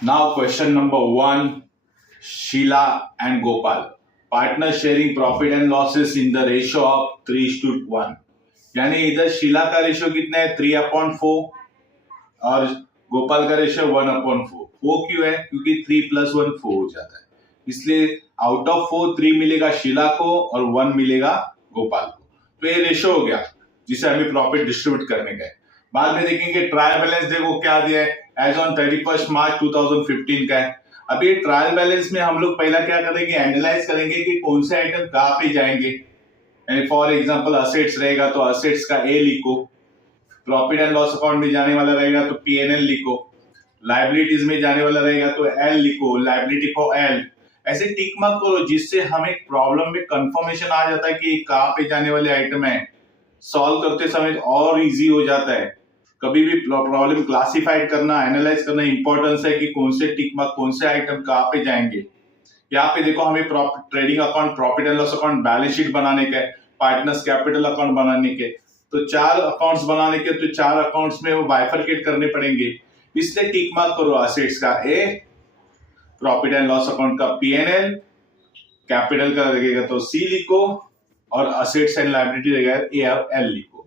Now question number 1, Sheila and Gopal. Partners sharing profit and losses in the ratio of 3:1. यानी इधर शीला का ratio कितना है 3/4 और गोपाल का रेशियो 1/4। 4 क्यों है? क्योंकि 3 + 1 4 हो जाता है, इसलिए आउट ऑफ 4 3 मिलेगा शीला को और 1 मिलेगा गोपाल को। तो ये रेशियो हो गया जिसे हमें प्रॉफिट डिस्ट्रीब्यूट करने का है। बाद में देखेंगे ट्रायल बैलेंस, देखो क्या दिया है, एज ऑन 31 मार्च 2015 का है। अब ये ट्रायल बैलेंस में हम लोग पहला क्या करेंगे, एनालाइज करेंगे कि कौन से आइटम कहाँ पे जाएंगे। फॉर एग्जांपल असेट्स रहेगा तो असेट्स का ए लिखो, प्रॉफिट एंड लॉस अकाउंट में जाने वाला रहेगा तो पीएनएल लिखो, लाइबिलिटीज में जाने वाला रहेगा तो एल लिखो, लाइबिलिटी फॉर एल। ऐसे टिक मार्क करो जिससे हमें प्रॉब्लम में कंफर्मेशन आ जाता है कि कहाँ पे जाने वाले आइटम है। सॉल्व करते समय और इजी हो जाता है। कभी भी प्रॉब्लम क्लासिफाइड करना, एनालाइज करना इंपॉर्टेंस है कि कौन से टिक मार्क, कौन से आइटम कहाँ पे जाएंगे। यहाँ पे देखो हमें trading account, profit and loss account, balance sheet बनाने के, पार्टनर्स कैपिटल अकाउंट बनाने के, तो 4 अकाउंट्स बनाने के, तो 4 अकाउंट्स में वो बाइफरकेट करने पड़ेंगे, इसलिए टिक मार्क करो असेट्स का ए, प्रॉफिट एंड लॉस अकाउंट का पीएनएल, कैपिटल का लगेगा तो सी लिखो और असेट्स एंड लायबिलिटी रहेगा ए और एल लिखो,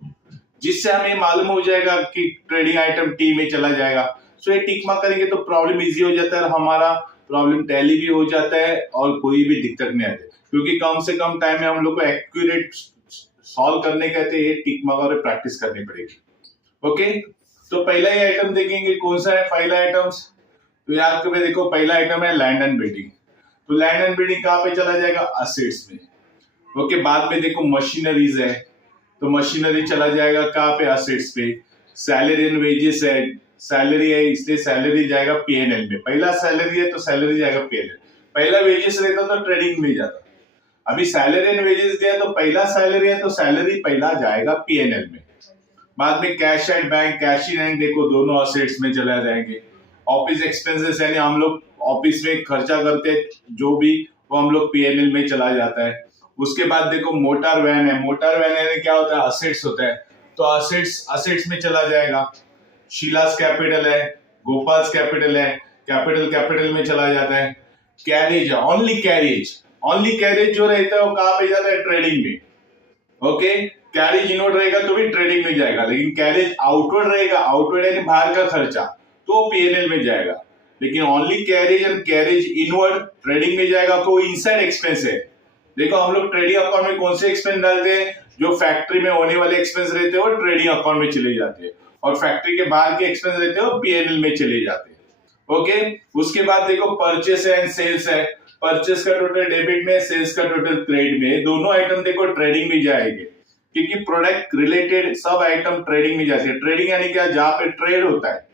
जिससे हमें मालूम हो जाएगा कि ट्रेडिंग आइटम टी में चला जाएगा। सो ये टिक मार्क करेंगे तो प्रॉब्लम इजी हो जाता है और हमारा प्रॉब्लम टैली भी हो जाता है और कोई भी दिक्कत नहीं आती, क्योंकि कम से कम टाइम में हम लोग को एक्यूरेट सॉल्व करने का ये टिक मार्क और प्रैक्टिस करनी पड़ेगी। ओके, तो पहला ही आइटम देखेंगे कौन सा है। पहला आइटम्स तो यार पे देखो, पहला आइटम है लैंड एंड बिल्डिंग। तो लैंड एंड बिल्डिंग कहाँ पे चला जाएगा, असेट्स में। ओके, बाद में देखो मशीनरीज है तो मशीनरी चला जाएगा कहाँ पे, असेट्स पे। सैलरी एंड वेजेस है, सैलरी है इसलिए सैलरी जाएगा पीएनएल में। पहला सैलरी है तो सैलरी जाएगा पीएनएल। पहला वेजेस रहता तो ट्रेडिंग में जाता। अभी सैलरी एंड वेजेस दिया तो पहला सैलरी है तो सैलरी पहला जाएगा पीएनएल में। बाद में cash and bank, cash in and देखो दोनों असेट्स में चला जाएंगे। ऑफिस एक्सपेंसेस यानी हम लोग ऑफिस में खर्चा करते हैं जो भी, वो हम लोग पीएनएल में चला जाता है। उसके बाद देखो मोटर वैन है, मोटर वैन यानी क्या होता है, असेट्स होता है, तो असेट्स में चला जाएगा। शीलास कैपिटल है, गोपाल्स कैपिटल है, कैपिटल में चला जाता है। कैरेज है, ओनली कैरेज जो रहता है वो कहाँ पे जाता है, ट्रेडिंग में। ओके, कैरेज इनवर्ड रहेगा तो भी ट्रेडिंग में जाएगा, लेकिन कैरेज आउटवर्ड रहेगा, आउटवर्ड यानी बाहर का खर्चा, तो पीएनएल में जाएगा। लेकिन only carriage and carriage inward trading में जाएगा, तो इनसाइड एक्सपेंस है। देखो हम लोग ट्रेडिंग अकाउंट में कौन से एक्सपेंस डालते हैं, जो फैक्ट्री में होने वाले एक्सपेंस रहते हैं वो ट्रेडिंग अकाउंट में चले जाते हैं, और फैक्ट्री के बाहर के एक्सपेंस रहते हैं वो पीएनएल में चले जाते हैं। ओके, उसके बाद देखो परचेस एंड सेल्स है। परचेस का टोटल डेबिट में, सेल्स का टोटल क्रेडिट में। दोनों आइटम देखो ट्रेडिंग में जाएंगे, क्योंकि प्रोडक्ट रिलेटेड सब आइटम ट्रेडिंग में जाते हैं। ट्रेडिंग यानी क्या, जहां पे ट्रेड होता है,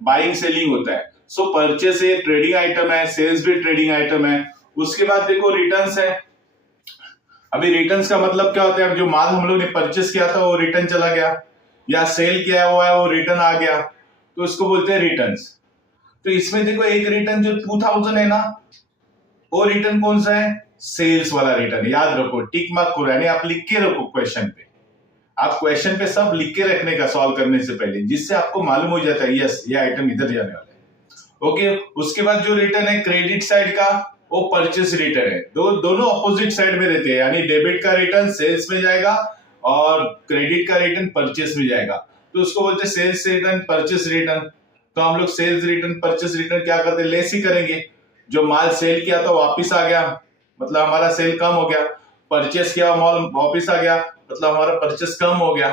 बाइंग सेलिंग होता है। सो परचेस ये ट्रेडिंग आइटम है, सेल्स भी ट्रेडिंग आइटम है। उसके बाद देखो रिटर्न्स है। अभी रिटर्न्स का मतलब क्या होता है, जो माल हम लोग ने परचेस किया था वो रिटर्न चला गया, या सेल किया हुआ है वो रिटर्न आ गया, तो इसको बोलते हैं रिटर्न्स। तो इसमें देखो एक रिटर्न जो 2000 है ना, वो रिटर्न कौन सा है, सेल्स वाला रिटर्न। याद रखो, टिक मार्क करो, यानी आप लिख के रखो क्वेश्चन पे। आप क्वेश्चन पे सब लिख के रखने का सॉल्व करने से पहले, जिससे आपको मालूम हो जाता है यस ये आइटम इधर जाने वाला है। ओके, उसके बाद जो रिटर्न है क्रेडिट साइड का, वो परचेस रिटर्न है। दोनों अपोजिट साइड में रहते हैं, यानी डेबिट का रिटर्न सेल्स में जाएगा और क्रेडिट का रिटर्न परचेस में जाएगा, तो उसको बोलते हैं सेल्स रिटर्न, परचेस रिटर्न। तो हम लोग सेल्स रिटर्न, परचेस रिटर्न क्या करते हैं, लेस ही करेंगे। जो माल सेल किया था वापिस आ गया, मतलब हमारा सेल कम हो गया। परचेस किया माल वापिस आ गया, मतलब हमारा परचेस कम हो गया,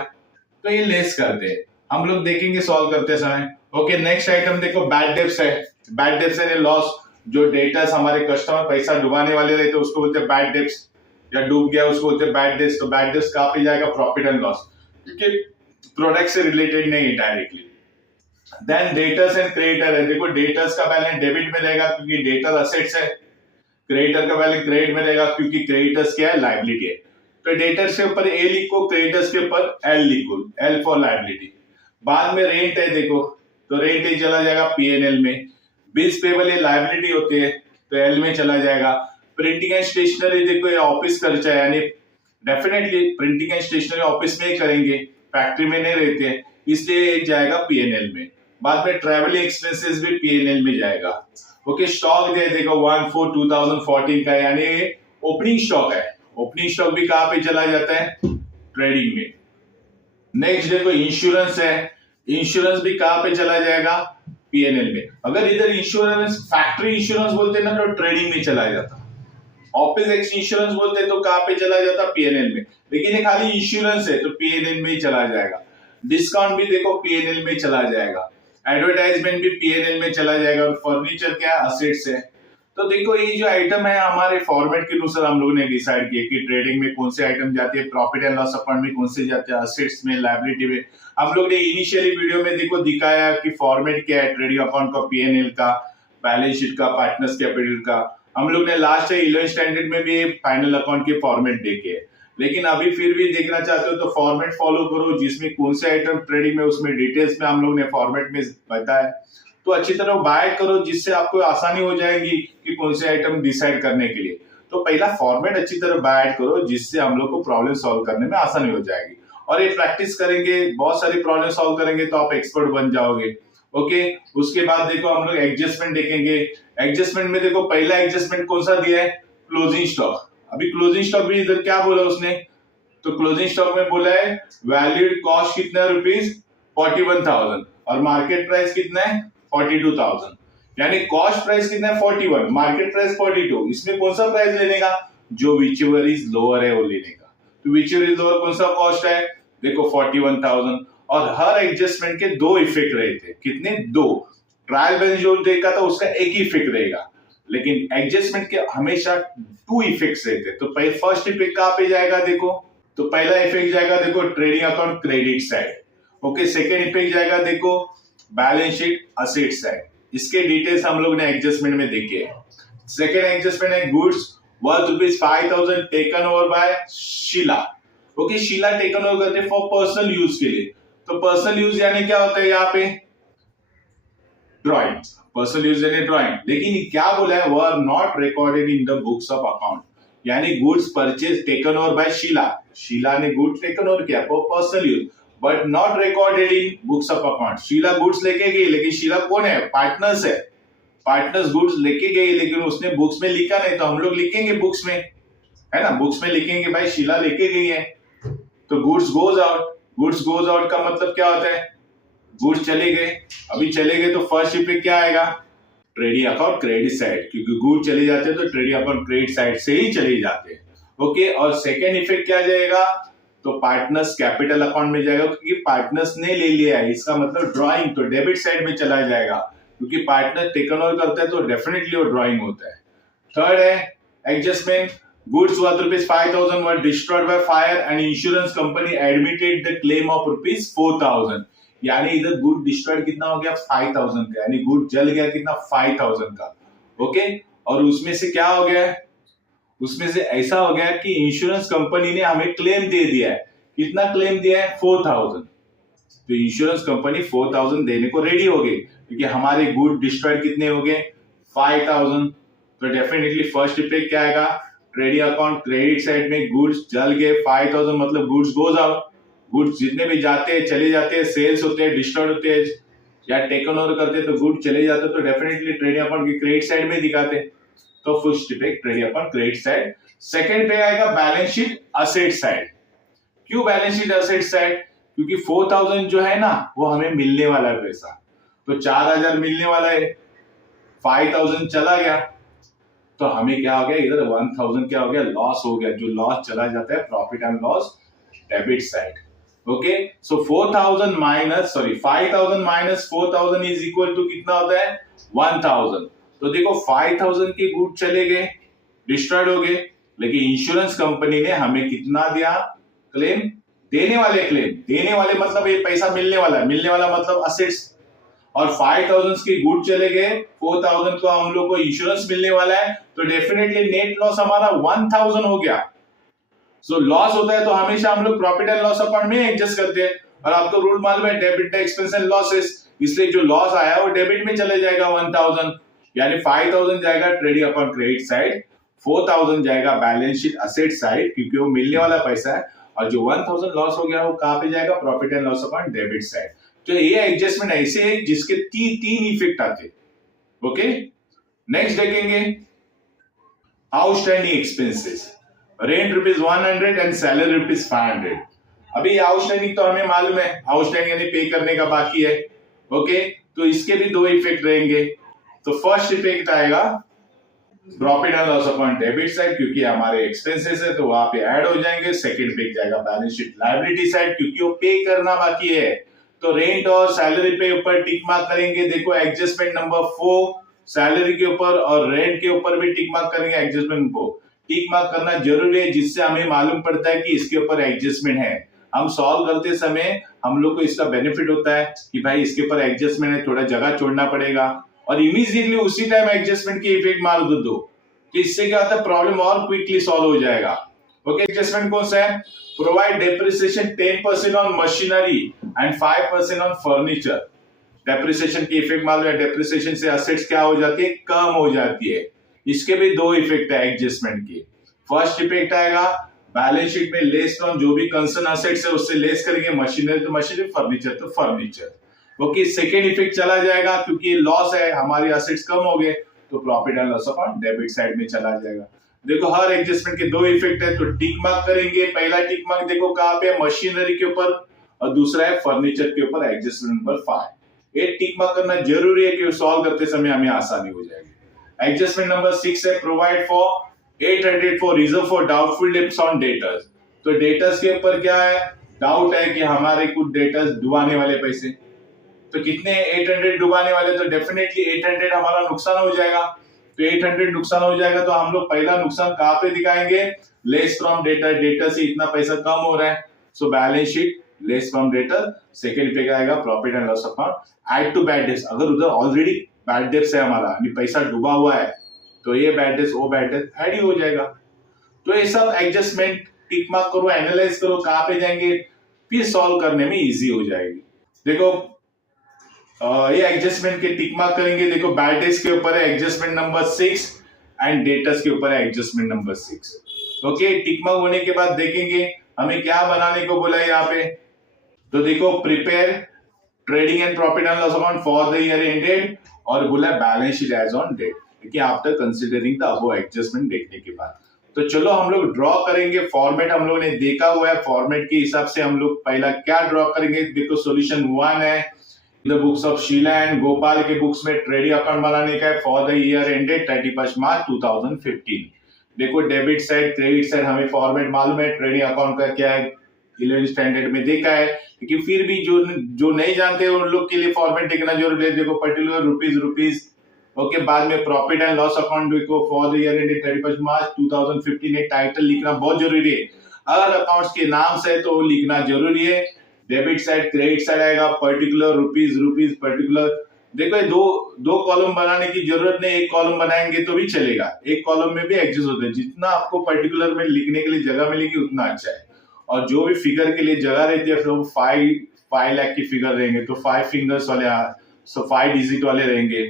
तो ये लेस करते हैं। हम लोग देखेंगे सॉल्व करते समय। ओके, नेक्स्ट आइटम देखो बैड डेब्ट्स है। बैड डेब्ट्स है लॉस, जो डेटर्स हमारे कस्टमर पैसा डुबाने वाले रहते हैं उसको बोलते हैं बैड डेब्ट्स, या डूब गया उसको बोलते हैं बैड डेब्ट्स। तो बैड डेब्ट्स कहाँ पे जाएगा, प्रॉफिट एंड लॉस, क्योंकि प्रोडक्ट से रिलेटेड नहीं directly. Then debtors and creditor है। देखो डेटर्स का बैलेंस डेबिट में रहेगा क्योंकि डेटर असेट्स है, क्रेडिटर का बैलेंस क्रेडिट में रहेगा क्योंकि क्रेडिटर्स क्या है, लायबिलिटी है। तो डेटर्स के ऊपर ए लिखो, क्रेडिटर्स के ऊपर एल लिखो, एल फॉर लायबिलिटी। बाद में रेंट है देखो, तो रेंट ही चला जाएगा पीएनएल में। बिल्स पेबल ये लायबिलिटी होती है तो एल में चला जाएगा। प्रिंटिंग एंड स्टेशनरी देखो ये ऑफिस खर्चा है, यानी definitely printing and stationery office में ही करेंगे, फैक्ट्री में नहीं रहते हैं, इसलिए जाएगा पीएनएल में। बाद में ट्रेवलिंग एक्सपेंसेस भी पीएनएल में जाएगा। ओके, स्टॉक दे देखो 1/4/2014 का, यानी ओपनिंग स्टॉक है। ओपनिंग स्टॉक भी कहां पे चला जाता है? ट्रेडिंग में। नेक्स्ट देखो इंश्योरेंस है, इंश्योरेंस भी कहां पे चला जाएगा? पीएनएल में। अगर इधर इंश्योरेंस फैक्ट्री इंश्योरेंस बोलते ना तो ट्रेडिंग में चला जाता, ऑफिस इंश्योरेंस बोलते तो कहां पे चला जाता? पीएनएल में। लेकिन ये खाली इंश्योरेंस है तो पीएनएल में ही चला जाएगा। डिस्काउंट भी देखो पीएनएल में चला जाएगा, एडवर्टाइजमेंट भी पीएनएल में चला जाएगा, और फर्नीचर क्या है? असेट्स है। तो देखो ये जो आइटम है हमारे फॉर्मेट के अनुसार हम लोगों ने डिसाइड किया कि ट्रेडिंग में कौन से आइटम जाते हैं, प्रॉफिट एंड लॉस अकाउंट में कौन से जाते हैं, असेट्स में, लायबिलिटी में। हम लोग ने इनिशियली वीडियो में देखो दिखाया कि फॉर्मेट क्या है ट्रेडिंग अकाउंट का, पीएनएल का, बैलेंस शीट का, पार्टनर्स कैपिटल का। हम लोग ने लास्ट 11 स्टैंडर्ड में भी फाइनल अकाउंट के फॉर्मेट देखे, लेकिन अभी फिर भी देखना चाहते हो तो फॉर्मेट फॉलो करो जिसमें कौन से आइटम ट्रेडिंग में, उसमें डिटेल्स में हम लोग ने फॉर्मेट में बताया। तो अच्छी तरह बाय करो जिससे आपको आसानी हो जाएगी कि कौन से आइटम डिसाइड करने के लिए। तो पहला फॉर्मेट अच्छी तरह बाय करो जिससे हम लोग को प्रॉब्लम सॉल्व करने में आसानी हो जाएगी, और ये प्रैक्टिस करेंगे, बहुत सारी प्रॉब्लम सॉल्व करेंगे तो आप एक्सपर्ट बन जाओगे। ओके, उसके बाद देखो हम लोग एडजस्टमेंट देखेंगे। एडजस्टमेंट में देखो पहला एडजस्टमेंट कौन सा दिया है? Closing stock. अभी क्लोजिंग स्टॉक भी इधर क्या बोला उसने? तो क्लोजिंग स्टॉक में बोला है वैल्यूड कॉस्ट कितना रुपीज 41,000 और मार्केट प्राइस कितना है 42,000, यानी कॉस्ट प्राइस कितना है 41, मार्केट प्राइस 42। इसमें कौन सा प्राइस लेने का? जो विचएवर इज लोअर है वो लेने का। तो विचएवर इज लोअर कौन सा कॉस्ट है? देखो 41,000। और हर एडजस्टमेंट के दो इफेक्ट रहे थे, कितने? दो। ट्रायल बैलेंस जो देखा था उसका एक ही इफेक्ट रहेगा, लेकिन एडजस्टमेंट के हमेशा टू इफेक्ट्स रहते। तो फर्स्ट इफेक्ट कहां पे जाएगा? देखो तो पहला इफेक्ट जाएगा देखो trading account credit side. Okay, second effect जाएगा देखो बैलेंस शीट असेट साइड। इसके डिटेल्स हम लोग ने एडजस्टमेंट में देखे। सेकेंड एडजस्टमेंट है goods worth ₹5,000 taken over by Sheela. Okay, Sheela taken over करते फॉर पर्सनल यूज के लिए। तो पर्सनल यूज यानी क्या होता है यहाँ पे? ड्रॉइंग। पर्सनल यूज यानी ड्रॉइंग। लेकिन क्या बोला है? Were not recorded in the books of account, यानी goods purchase taken over by Sheela. Sheela ने गुड्स टेकन ओवर किया for personal use but not recorded in books of account. Sheela goods लेके गई, लेकिन शीला कौन है? पार्टनर्स है। पार्टनर्स गुड्स लेके गई लेकिन उसने बुक्स में लिखा नहीं, तो हम लोग लिखेंगे बुक्स में, है ना? बुक्स में लिखेंगे भाई शीला लेके गई है। तो goods goes out. Goods goes out का मतलब क्या होता है? गुड्स चले गए। अभी चले गए तो फर्स्ट इफेक्ट क्या आएगा? ट्रेडिंग अकाउंट क्रेडिट साइड, क्योंकि गुड चले जाते हैं तो ट्रेडिंग अकाउंट क्रेडिट साइड से ही चले जाते हैं। ओके, और सेकेंड इफेक्ट क्या जाएगा? तो पार्टनर्स कैपिटल अकाउंट में जाएगा, क्योंकि पार्टनर्स ने ले लिया है, इसका मतलब ड्रॉइंग तो डेबिट साइड में चला जाएगा, क्योंकि पार्टनर टेकन ओवर करता है तो डेफिनेटली वो ड्रॉइंग होता है। थर्ड है adjustment goods worth ₹5,000 were destroyed by fire and insurance company admitted the claim of ₹4,000, यानी इधर गुड डिस्ट्रॉयड कितना हो गया? 5,000 का, यानी गुड जल गया कितना? 5,000 का। ओके, और उसमें से क्या हो गया? उसमें से ऐसा हो गया कि इंश्योरेंस कंपनी ने हमें क्लेम दे दिया है। कितना क्लेम दिया है? 4,000। तो इंश्योरेंस कंपनी 4,000 देने को रेडी हो गई, क्योंकि हमारे गुड डिस्ट्रॉयड कितने हो गए? 5,000। तो डेफिनेटली फर्स्ट इफेक्ट क्या आएगा? ट्रेडिंग अकाउंट क्रेडिट साइड में गुड्स जल गए 5,000, मतलब गुड्स गोज आउट। गुड्स जितने भी जाते हैं चले जाते हैं, सेल्स होते हैं, डिस्ट्रॉयड होते हैं या टेकन ओवर करते हैं, तो गुड चले जाते हैं, तो डेफिनेटली ट्रेडिंग अकाउंट की क्रेडिट साइड में दिखाते हैं। तो first effect trading account credit side. Second पे आएगा बैलेंस शीट असेट साइड। क्यों बैलेंस शीट असेट साइड? क्योंकि 4,000 जो है ना वो हमें मिलने वाला है पैसा, तो 4,000 मिलने वाला है, 5,000 चला गया, तो हमें क्या हो गया? इधर 1,000 क्या हो गया? लॉस हो गया। जो लॉस चला जाता है profit and loss debit side. Okay, so 5,000 minus 4,000 is equal to कितना होता है? 1,000। तो देखो 5,000 के गुड चले गए, डिस्ट्रॉयड हो गए, लेकिन इंश्योरेंस कंपनी ने हमें कितना दिया? क्लेम देने वाले। क्लेम देने वाले मतलब ये पैसा मिलने वाला है, मिलने वाला मतलब असेट्स। और 5,000 के गुड चले गए, 4,000 को हम लोग को इंश्योरेंस मिलने वाला है, तो डेफिनेटली नेट लॉस हमारा 1,000 हो गया। सो लॉस होता है तो हमेशा हम लोग प्रॉफिट एंड लॉस अकाउंट में एडजस्ट करते हैं, और आपको रूल मालूम है डेबिट एक्सपेंस एंड लॉसेस, इसलिए जो लॉस आया वो डेबिट में चले जाएगा 1,000, यानी 5,000 जाएगा ट्रेडिंग अकाउंट क्रेडिट साइड, 4,000 जाएगा बैलेंस शीट असेट साइड, क्योंकि वो मिलने वाला पैसा है, और जो 1,000 लॉस हो गया वो कहां पे जाएगा? Profit and loss account debit side. तो ये एडजस्टमेंट ऐसे है जिसके तीन इफेक्ट आते। ओके, नेक्स्ट देखेंगे outstanding expenses, rent ₹100 and salary ₹500। अभी आउटस्टैंडिंग तो हमें मालूम है, आउटस्टैंडिंग यानी पे करने का बाकी है। ओके, तो इसके भी दो इफेक्ट रहेंगे। तो फर्स्ट इफेक्ट आएगा profit and loss account debit side, क्योंकि हमारे एक्सपेंसेस है तो वहां पे ऐड हो जाएंगे। सेकंड पे जाएगा बैलेंस शीट लायबिलिटी साइड, क्योंकि वो पे करना बाकी है। तो रेंट और सैलरी पे ऊपर टिक मार्क करेंगे। देखो एडजस्टमेंट नंबर 4 सैलरी के ऊपर और रेंट के ऊपर भी टिक मार्क करेंगे। एडजस्टमेंट को टिक मार्क करना जरूरी है, जिससे हमें मालूम पड़ता है कि इसके ऊपर एडजस्टमेंट है। हम सॉल्व करते समय हम लोग को इसका बेनिफिट होता है कि भाई इसके ऊपर एडजस्टमेंट है, थोड़ा जगह छोड़ना पड़ेगा, और इमीडिएटली उसी टाइम एडजस्टमेंट की इफेक्ट मार दो तो इससे क्या होता है, प्रॉब्लम और क्विकली सॉल्व हो जाएगा। ओके, एडजस्टमेंट कौन सा है? Provide depreciation 10% on machinery and 5% on furniture. Depreciation की इफेक्ट मालूम है, डेप्रिसिएशन से असेट्स क्या हो जाती है, कम हो जाती है। इसके भी दो इफेक्ट है एडजस्टमेंट की। फर्स्ट इफेक्ट आएगा बैलेंस शीट में लेस फ्रॉम जो भी कंसर्न असेट्स है उससे लेस करेंगे, मशीनरी तो मशीनरी, फर्नीचर तो फर्नीचर। ओके, सेकेंड इफेक्ट चला जाएगा, क्योंकि लॉस है, हमारे असेट्स कम हो गए, तो profit and loss account debit side में चला जाएगा। देखो हर एडजस्टमेंट के दो इफेक्ट है, तो टिक मार्क करेंगे। पहला टिक मार्क देखो कहां पे, मशीनरी के ऊपर, और दूसरा है फर्नीचर के ऊपर, एडजस्टमेंट नंबर 5। ये टिक मार्क करना जरूरी है कि सॉल्व करते समय हमें आसानी हो जाएगी। एडजस्टमेंट नंबर 6 है provide for 800 for reserve for doubtful debts on debtors. तो डेटर्स के ऊपर क्या है, डाउट है कि हमारे कुछ डेटर्स डुबाने वाले पैसे, तो कितने 800 डुबाने वाले, तो डेफिनेटली 800 हमारा नुकसान हो जाएगा। तो 800 नुकसान हो जाएगा तो हम लोग पहला नुकसान कहां पे दिखाएंगे, लेस फ्रॉम डेटर, डेटर से इतना पैसा कम हो रहा है, so balance sheet less from debtor. Second पे आएगा profit and loss account add to bad debts. अगर उधर ऑलरेडी बैड डेट्स है हमारा, पैसा डूबा हुआ है, तो ये बैड डेट्स वो बैड डेट्स ऐड ही हो जाएगा। तो ये सब एडजस्टमेंट टिक मार्क करो, एनालाइज करो कहां पे जाएंगे, फिर सॉल्व करने में इजी हो जाएगी। देखो ये एडजस्टमेंट के टिक मार्क करेंगे। देखो बैड डेट्स के ऊपर है एडजस्टमेंट नंबर 6 एंड डेटर्स के ऊपर है adjustment number 6। Okay, tick mark होने के बाद देखेंगे हमें क्या बनाने को बोला है यहाँ पे। तो देखो prepare trading and profit and loss account for the year ended, और बोला balance sheet as on date, देखिए after considering the above adjustment देखने के बाद। तो चलो हम लोग ड्रॉ करेंगे। फॉर्मेट हम लोग ने देखा हुआ है, फॉर्मेट के हिसाब से हम लोग पहला क्या ड्रॉ करेंगे। देखो सॉल्यूशन 1 है the books of Sheela and Gopal के बुक्स में ट्रेडिंग अकाउंट बनाने का है for the year ended 31 March 2015। देखो डेबिट साइड क्रेडिट साइड हमें फॉर्मेट मालूम है, ट्रेडिंग अकाउंट का क्या है 11 स्टैंडर्ड में देखा है, लेकिन फिर भी जो नहीं जानते उन लोग के लिए फॉर्मेट देखना जरूरी है। देखो पर्टिकुलर रुपीज। ओके, बाद में प्रॉफिट एंड लॉस अकाउंट देखो for the year ended 31 March 2015 एक टाइटल लिखना बहुत जरूरी है। अगर अकाउंट्स के नाम से तो लिखना जरूरी है। डेबिट साइड क्रेडिट साइड आएगा, पर्टिकुलर रुपीज पर्टिकुलर। देखो ये दो कॉलम बनाने की जरूरत नहीं, एक कॉलम बनाएंगे तो भी चलेगा, एक कॉलम में भी एडजस्ट होता है। जितना आपको पर्टिकुलर में लिखने के लिए जगह मिलेगी उतना अच्छा है। और जो भी फिगर के लिए जगह रहती है, फिर 5 लाख की फिगर रहेंगे तो 5 फिंगर्स वाले, 5 डिजिट वाले रहेंगे।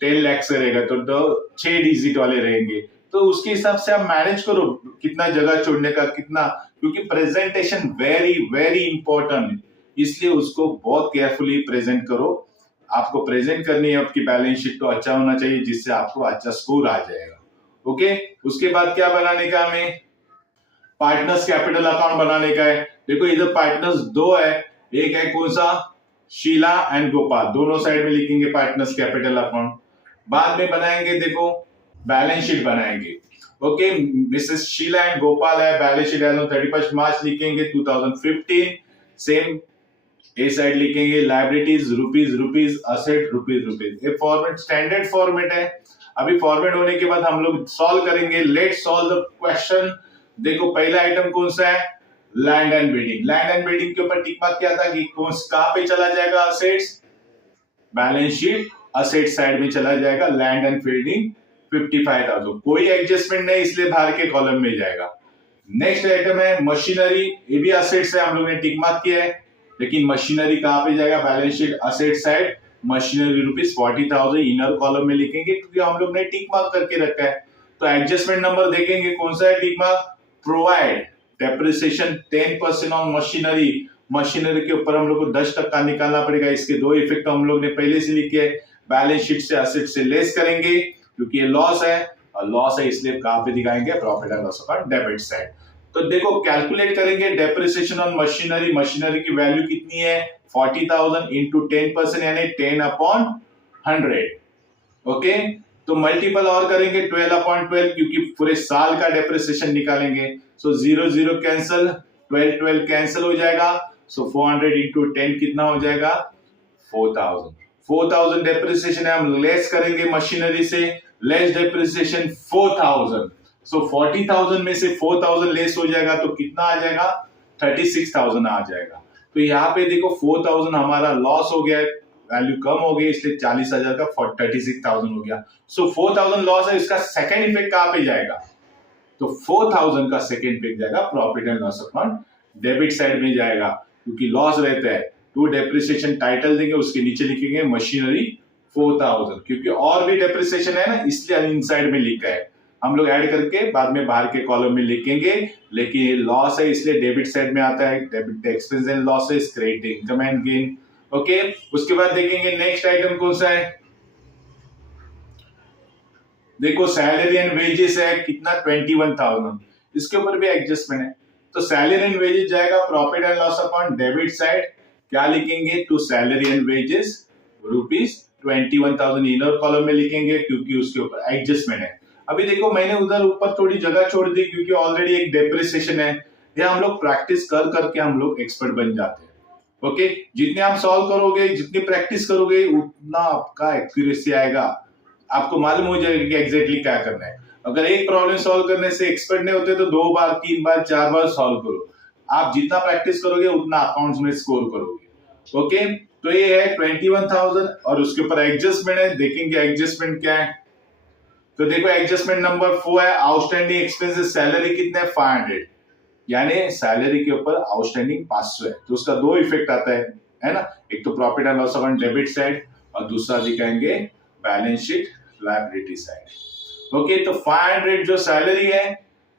10 लाख से रहेगा तो 6 डिजिट वाले रहेंगे। तो उसके हिसाब से आप मैनेज करो कितना जगह छोड़ने का, कितना, क्योंकि प्रेजेंटेशन वेरी वेरी इंपॉर्टेंट, इसलिए उसको बहुत केयरफुली प्रेजेंट करो। आपको प्रेजेंट करनी है आपकी बैलेंस शीट, तो अच्छा होना चाहिए जिससे आपको अच्छा स्कोर आ जाएगा। ओके, उसके बाद क्या बनाने का, हमें पार्टनर्स कैपिटल अकाउंट बनाने का है। देखो इधर पार्टनर्स 2 है, एक है कौन सा, शीला एंड गोपाल, दोनों साइड में लिखेंगे पार्टनर्स कैपिटल अकाउंट। बाद में बनाएंगे देखो बैलेंस शीट बनाएंगे। Okay, Mrs Sheela and Gopal है, balance sheet as on 31 March लिखेंगे 2015। सेम ए साइड लिखेंगे लायबिलिटीज रुपीज असेट रुपीज। ये फॉर्मेट स्टैंडर्ड फॉर्मेट है। अभी फॉर्मेट होने के बाद हम लोग सॉल्व करेंगे। Let's solve the question. देखो पहला आइटम कौन सा है, land and building. Land and building के ऊपर टिक मार्क किया था कि कहां पे चला जाएगा, assets, balance sheet asset side में चला जाएगा। लैंड एंड बिल्डिंग 55,000, कोई एडजस्टमेंट नहीं, इसलिए बाहर के कॉलम में जाएगा। नेक्स्ट आइटम है मशीनरी, ये भी असेट्स है, हम लोग ने टिक मार्क किया है, लेकिन मशीनरी कहां पे जाएगा, balance sheet asset side, machinery ₹40,000 inner column में लिखेंगे क्योंकि हम लोग ने टिक मार्क करके रखा है। तो एडजस्टमेंट नंबर देखेंगे कौन सा है, tick mark, provide depreciation 10% on machinery. Machinery के ऊपर हम लोग को 10% निकालना पड़ेगा। इसके दो इफेक्ट हम लोग ने पहले से लिखे, बैलेंस शीट से असेट से लेस करेंगे क्योंकि ये लॉस है, और लॉस है इसलिए कहां पे दिखाएंगे, profit and loss account debit side. तो देखो कैलकुलेट करेंगे डेप्रिसिएशन ऑन मशीनरी, मशीनरी की वैल्यू कितनी है 40,000 इंटू 10% यानी 10/100। ओके, तो मल्टीपल और करेंगे 12/12 क्योंकि पूरे साल का डेप्रिसिएशन निकालेंगे। सो 0 0 कैंसिल, 12 12 कैंसिल हो जाएगा। सो 400 इंटू 10 कितना हो जाएगा 4,000। 4,000 डेप्रिसिएशन है, हम लेस करेंगे मशीनरी से, लेस डेप्रिसिएशन 4,000। सो 40,000 में से 4,000 लेस हो जाएगा तो कितना आ जाएगा 36,000 आ जाएगा। तो यहाँ पे देखो 4,000 हमारा लॉस हो गया है, वैल्यू कम हो गई इसलिए 40,000 का 36,000 हो गया। सो 4,000 लॉस है, इसका सेकेंड इफेक्ट कहां पे जाएगा, तो 4,000 का सेकेंड इफेक्ट जाएगा profit and loss account debit side में जाएगा क्योंकि लॉस रहता है। टू डेप्रिसिएशन टाइटल देंगे, उसके नीचे लिखेंगे मशीनरी 4,000 क्योंकि और भी डेप्रिसिएशन है ना, इसलिए इनसाइड में लिखा है। हम लोग ऐड करके बाद में बाहर के कॉलम में लिखेंगे, लेकिन ये लॉस है इसलिए डेबिट साइड में आता है। Debit expense and losses, credit income and gain. Okay, उसके बाद देखेंगे नेक्स्ट आइटम कौन सा है, देखो सैलरी एंड वेजेस है कितना 21,000, इसके ऊपर भी एडजस्टमेंट है। तो सैलरी एंड वेजेस जाएगा profit and loss account debit side, क्या लिखेंगे to salary and wages ₹21,000 inner column में लिखेंगे क्योंकि उसके ऊपर एडजस्टमेंट है। अभी देखो मैंने उधर ऊपर थोड़ी जगह छोड़ दी क्योंकि ऑलरेडी एक डेप्रिसिएशन है, ये हम लोग प्रैक्टिस कर करके हम लोग एक्सपर्ट बन जाते हैं। ओके, जितने आप सॉल्व करोगे, जितनी प्रैक्टिस करोगे, उतना आपका एक्यूरेसी आएगा, आपको मालूम हो जाएगा कि एग्जैक्टली क्या करना है। अगर एक प्रॉब्लम सॉल्व करने से एक्सपर्ट नहीं होते तो 2 बार 3 बार 4 बार सॉल्व करो। आप जितना प्रैक्टिस करोगे उतना अकाउंट्स में स्कोर करोगे। ओके, तो ये है 21,000 और उसके ऊपर एडजस्टमेंट है, देखेंगे एडजस्टमेंट क्या है। तो देखो एडजस्टमेंट नंबर 4 है आउटस्टैंडिंग एक्सपेंसेस, सैलरी कितने 500, यानी सैलरी के ऊपर आउटस्टैंडिंग 500 है, तो उसका दो इफेक्ट आता है ना, एक तो profit and loss account debit side और दूसरा दिखाएंगे balance sheet liability side. Okay, तो 500 जो सैलरी है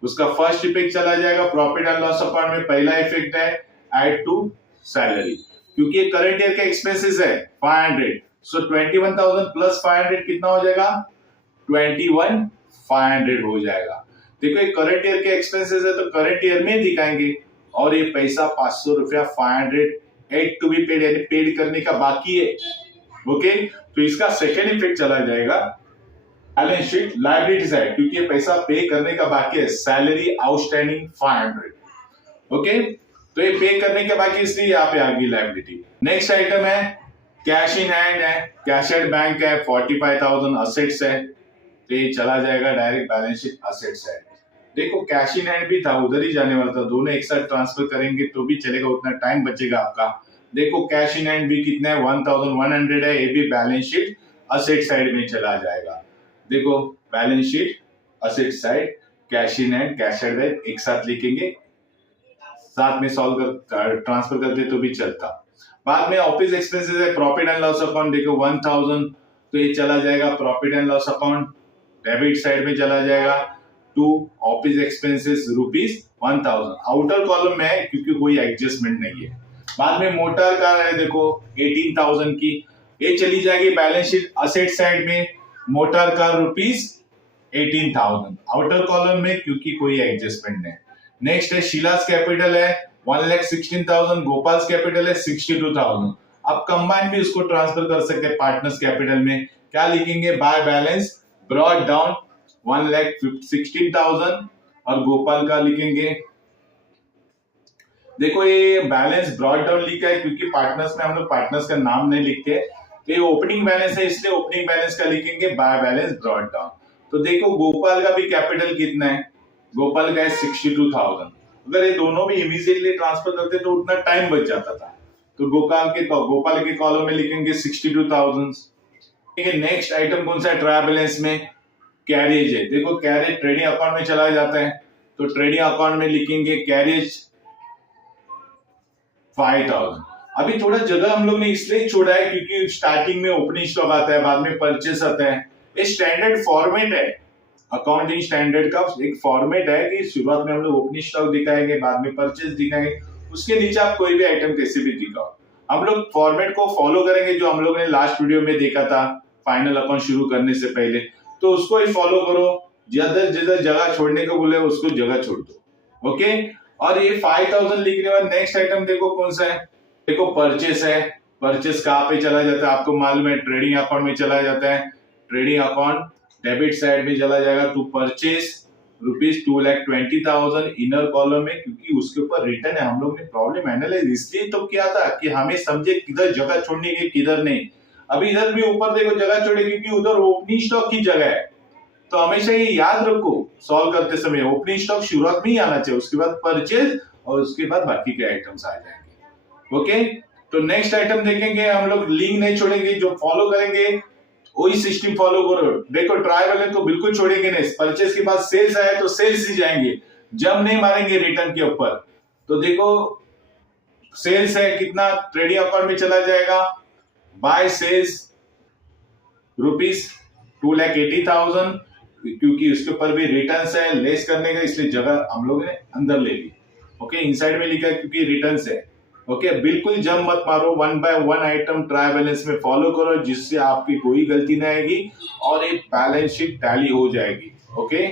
उसका फर्स्ट इफेक्ट चला जाएगा प्रॉफिट एंड लॉस अकाउंट में। पहला इफेक्ट है ऐड टू सैलरी क्योंकि ये करंट ईयर के एक्सपेंसेस है 500, सो 21,000 प्लस 500 कितना हो जाएगा 21,500 हो जाएगा। देखो ये करंट ईयर के एक्सपेंसेस है तो करंट ईयर में दिखाएंगे, और ये पैसा 500 रुपया 500 एड टू बी पेड यानी पेड करने का बाकी है। ओके, तो इसका सेकेंड इफेक्ट चला जाएगा बैलेंस शीट लायबिलिटी साइड क्योंकि ये पैसा पे करने का बाकी है, सैलरी आउटस्टैंडिंग 500। ओके, तो ये पे करने के बाकी इसलिए यहाँ पे आ गई लायबिलिटी। नेक्स्ट आइटम है कैश इन हैंड है, कैश एट बैंक है 45,000 असेट्स है, तो ये चला जाएगा direct balance sheet asset side. देखो कैश इन हैंड भी था, उधर ही जाने वाला था, दोनों एक साथ ट्रांसफर करेंगे तो भी चलेगा, उतना टाइम बचेगा आपका। देखो कैश इन हैंड भी कितना है 1,100 है, ये भी बैलेंस शीट असेट साइड में चला जाएगा। देखो balance sheet asset side cash in hand cash at bank एक साथ लिखेंगे, साथ में सॉल्व कर ट्रांसफर करते तो भी चलता। बाद में ऑफिस एक्सपेंसेस है प्रॉफिट एंड लॉस अकाउंट, देखो 1,000 तो ये चला जाएगा profit and loss account debit side में चला जाएगा to office expenses ₹1,000 outer column में है क्योंकि कोई एडजस्टमेंट नहीं है। बाद में मोटर कार है देखो 18,000 की, ये चली जाएगी बैलेंस शीट असेट साइड में, मोटर कार ₹18,000 आउटर कॉलम में क्योंकि कोई एडजस्टमेंट नहीं। नेक्स्ट है शीलास कैपिटल है 1,16,000, गोपाल्स कैपिटल है 62,000। आप कंबाइन भी उसको ट्रांसफर कर सकते हैं पार्टनर्स कैपिटल में, क्या लिखेंगे बाय बैलेंस ब्रॉट डाउन 1,16,000 और गोपाल का लिखेंगे, देखो ये बैलेंस ब्रॉट डाउन लिखा है क्योंकि पार्टनर्स में हम लोग पार्टनर्स का नाम नहीं लिखते, तो ये ओपनिंग बैलेंस है इसलिए ओपनिंग बैलेंस का लिखेंगे बाय बैलेंस ब्रॉट डाउन। तो देखो गोपाल का भी कैपिटल कितना है, गोपाल का है 62,000, अगर ये दोनों भी इमीडिएटली ट्रांसफर करते तो उतना टाइम बच जाता था, तो गोपाल के कॉलम में लिखेंगे 62,000। ठीक है, नेक्स्ट आइटम कौन सा है ट्रायल बैलेंस में कैरियज है, देखो कैरियज ट्रेडिंग अकाउंट में चला जाता है, तो ट्रेडिंग अकाउंट में लिखेंगे कैरियज 5,000। अभी थोड़ा जगह हम लोग ने इसलिए छोड़ा है क्योंकि स्टार्टिंग में ओपनिंग स्टॉक आता है, बाद में परचेस आता है, ये स्टैंडर्ड फॉर्मेट है, अकाउंटिंग स्टैंडर्ड का एक फॉर्मेट है कि शुरुआत में हम लोग ओपनिंग स्टॉक दिखाएंगे, बाद में परचेस दिखाएंगे, उसके नीचे आप कोई भी आइटम कैसे भी दिखाओ। हम लोग फॉर्मेट को फॉलो करेंगे जो हम लोग ने लास्ट वीडियो में देखा था फाइनल अकाउंट शुरू करने से पहले, तो उसको ही फॉलो करो। जिधर जिधर जगह छोड़ने को बोले उसको जगह छोड़ दो। ओके, और ये 5000 लिखने के बाद नेक्स्ट आइटम देखो कौन सा है। देखो परचेस है। परचेस कहाँ पे चला जाता है आपको मालूम है, ट्रेडिंग अकाउंट में चला जाता है। ट्रेडिंग अकाउंट डेबिट साइड में चला जाएगा टू परचेस ₹2,20,000 इनर कॉलम में, क्योंकि उसके ऊपर रिटर्न है। हम लोग ने प्रॉब्लम एनालाइज इसलिए तो किया था कि हमें समझे किधर जगह छोड़नी है किधर नहीं। अभी इधर भी ऊपर देखो जगह छोड़े क्योंकि उधर ओपनिंग स्टॉक की जगह है, तो हमेशा ये याद रखो सॉल्व करते समय ओपनिंग स्टॉक शुरुआत में ही आना चाहिए, उसके बाद परचेज और उसके बाद बाकी के आइटम्स आ जाएंगे। ओके, तो नेक्स्ट आइटम देखेंगे हम लोग, लिंक नहीं छोड़ेंगे, जो फॉलो करेंगे वही सिस्टम फॉलो करो। देखो ट्राई बैलेंस को बिल्कुल छोड़ेंगे नहीं, परचेज के बाद सेल्स आए तो सेल्स ही जाएंगे, जब नहीं मारेंगे रिटर्न के ऊपर। तो देखो सेल्स है कितना, ट्रेडिंग अकाउंट में चला जाएगा बाय सेल्स ₹2,80,000, क्योंकि उसके ऊपर भी रिटर्न्स है लेस करने का, इसलिए जगह हम लोग ने अंदर ले ली। ओके, इनसाइड में लिखा है क्योंकि रिटर्न्स है। ओके, बिल्कुल जम मत मारो, 1 बाय 1 आइटम ट्राई बैलेंस में फॉलो करो जिससे आपकी कोई गलती नहीं आएगी और एक बैलेंस शीट टैली हो जाएगी। ओके,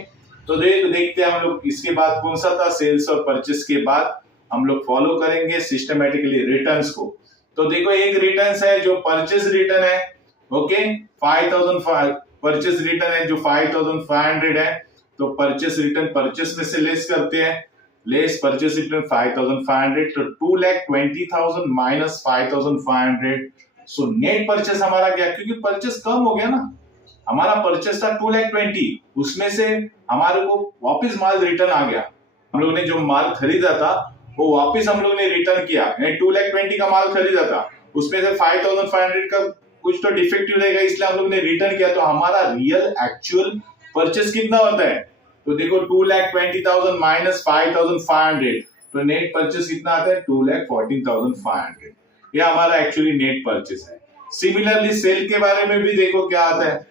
तो देखते हैं हम लोग इसके बाद कौन सा था, सेल्स और परचेस के बाद हम लोग फॉलो करेंगे सिस्टमेटिकली रिटर्न्स को। तो देखो एक रिटर्न्स है जो परचेस रिटर्न है। ओके, 5000 परचेस रिटर्न है जो 5500 है, तो परचेस रिटर्न परचेस में से लेस करते हैं, लेस परचेस रिटर्न 5500, तो 2,20,000 माइनस 5500। सो नेट परचेस हमारा क्या, क्योंकि परचेस कम हो गया ना, हमारा परचेस था 2,20,000, उसमें से हमारे को वापस माल रिटर्न आ गया। हम लोग ने जो माल खरीदा था वो वापस हम लोग ने रिटर्न किया, 2,20,000 का माल खरीदा था, उसमें से 5500 का कुछ तो डिफेक्टिव रहेगा, इसलिए हम लोग ने रिटर्न किया। तो हमारा रियल एक्चुअल परचेस कितना होता है, तो देखो 2,20,000 माइनस 5,500, तो नेट परचेस कितना आता है 2,14,500। ये हमारा एक्चुअली नेट परचेस है। सिमिलरली सेल के बारे में भी देखो क्या आता है,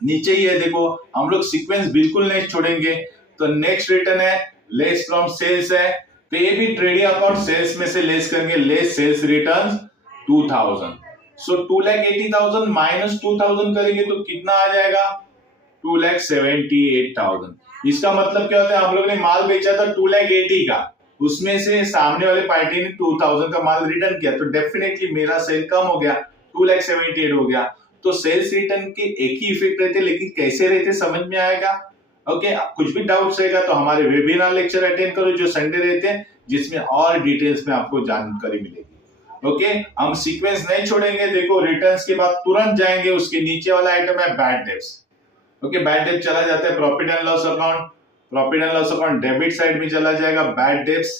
नीचे ही है देखो, हम लोग सीक्वेंस बिल्कुल नहीं छोड़ेंगे। तो नेक्स्ट रिटर्न है लेस फ्रॉम सेल्स है, तो ये भी ट्रेडिंग अकाउंट सेल्स में से लेस करेंगे, लेस सेल्स रिटर्न 2,000। सो 2,80,000 माइनस 2,000 करेंगे तो कितना आ जाएगा 2,78,000। इसका मतलब क्या होता है, हम लोग ने माल बेचा था 2,80,000 का, उसमें से सामने वाले पार्टी ने 2,000 का माल रिटर्न किया, तो डेफिनेटली मेरा सेल कम हो गया, 2,78,000 हो गया। तो सेल्स रिटर्न के एक ही इफेक्ट रहते, लेकिन कैसे रहते समझ में आएगा। ओके, कुछ भी डाउट्स रहेगा तो हमारे वेबिनार लेक्चर अटेंड करो जो संडे रहते हैं, जिसमें और डिटेल्स में आपको जानकारी मिलेगी। ओके, हम सीक्वेंस नहीं छोड़ेंगे। देखो रिटर्न्स के बाद तुरंत जाएंगे, उसके नीचे वाला आइटम है बैड डेब्ट्स। ओके, बैड डेब्ट चला जाता है profit and loss account, profit and loss account debit side में चला जाएगा, बैड डेब्ट्स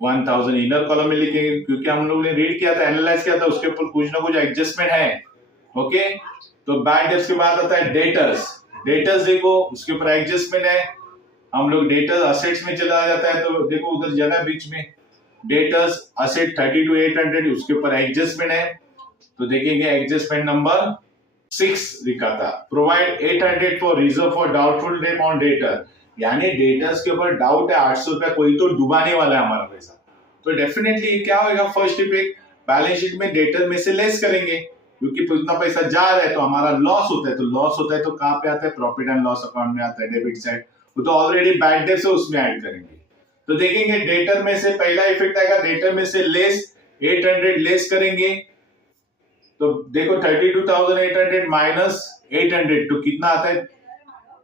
1000 इनर कॉलम में लिखेंगे, क्योंकि हम लोग ने रीड किया था, एनालाइज किया था, उसके ऊपर कुछ ना कुछ एडजस्टमेंट है। ओके, तो बैड डेब्ट्स के बाद आता है डेटर्स। डेटर्स देखो उसके ऊपर एडजस्टमेंट है, हम लोग डेटर्स असेट्स में चला जाता है, तो देखो उधर जगह बीच में डेटर्स असेट 30 to 800, उसके ऊपर एडजस्टमेंट है, तो देखेंगे एडजस्टमेंट नंबर 6 लिखा था, provide 800 for reserve for doubtful debt on debtor, यानी डेटर्स के ऊपर डाउट है 800 रुपया, कोई तो डुबाने वाला है हमारा पैसा। तो डेफिनेटली क्या होगा, फर्स्ट इफेक्ट बैलेंस शीट में डेटर में से लेस करेंगे, क्योंकि इतना पैसा जा रहा है तो हमारा लॉस होता है, तो लॉस होता है तो कहां पे आता है, प्रॉफिट एंड लॉस अकाउंट में आता है, डेबिट साइड, वो तो ऑलरेडी बैड डेट्स है उसमें ऐड करेंगे। तो देखेंगे डेटर में से पहला इफेक्ट आएगा, डेटर में से लेस 800 लेस करेंगे, तो देखो 32,800 माइनस 800, तो कितना आता है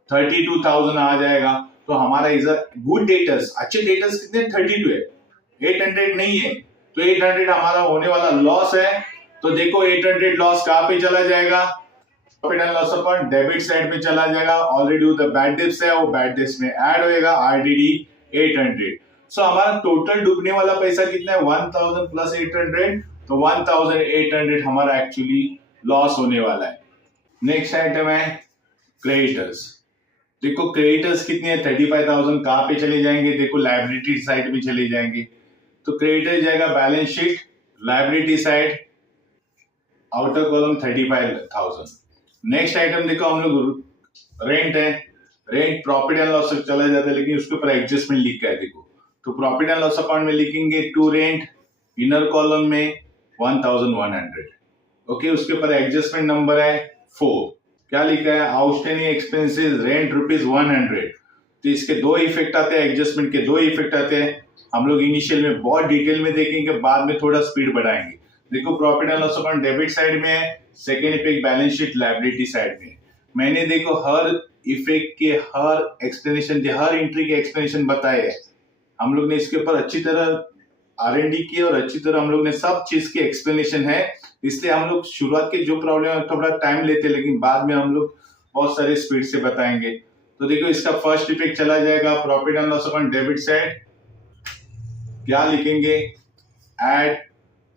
32,000 आ जाएगा। तो हमारा इज अ गुड डेटर्स, अच्छे डेटर्स कितने 32 है, 800 नहीं है, तो 800 हमारा होने वाला लॉस है। तो देखो 800 लॉस कहां पे चला जाएगा, profit and loss account debit side में चला जाएगा, ऑलरेडी उधर बैड डेट्स है, वो बैड डेट्स में ऐड होएगा, आरडीडी 800। सो हमारा टोटल डूबने वाला पैसा कितना है 1000 प्लस 800, तो 1800 हमारा एक्चुअली लॉस होने वाला है। नेक्स्ट आइटम है क्रेडिटर्स। देखो क्रेडिटर्स कितने हैं 35,000, कहां पे चले जाएंगे, देखो लायबिलिटी साइड में चले जाएंगे, तो क्रेडिटर जाएगा balance sheet liability side, outer column 35,000। Next item देखो हम लोग रेंट है, रेंट प्रॉफिट एंड लॉस चला जाता है, लेकिन उसके ऊपर एडजस्टमेंट लिखा है देखो, तो प्रॉफिट एंड लॉस अकाउंट में लिखेंगे टू रेंट, इनर कॉलम में 1100। ओके, उसके ऊपर एडजस्टमेंट नंबर है 4। क्या लिखा है? Outstanding expenses rent ₹100। तो इसके दो इफेक्ट आते हैं, एडजस्टमेंट के दो इफेक्ट आते हैं। हम लोग इनिशियल में बहुत डिटेल में देखेंगे, बाद में थोड़ा स्पीड बढ़ाएंगे। देखो profit and loss account debit side में है, second effect balance sheet liability side में। मैंने देखो हर इफेक्ट के हर एक्सप्लेनेशन, हर एंट्री के एक्सप्लेनेशन बताए हैं। हम लोग ने इसके ऊपर अच्छी तरह R&D की और अच्छी तरह हम लोग ने सब चीज की एक्सप्लेनेशन है। इसलिए हम लोग शुरुआत के जो प्रॉब्लम है थोड़ा टाइम लेते, लेकिन बाद में हम लोग बहुत सारे स्पीड से बताएंगे। तो देखो इसका फर्स्ट इफेक्ट चला जाएगा profit and loss account debit side. क्या लिखेंगे? एड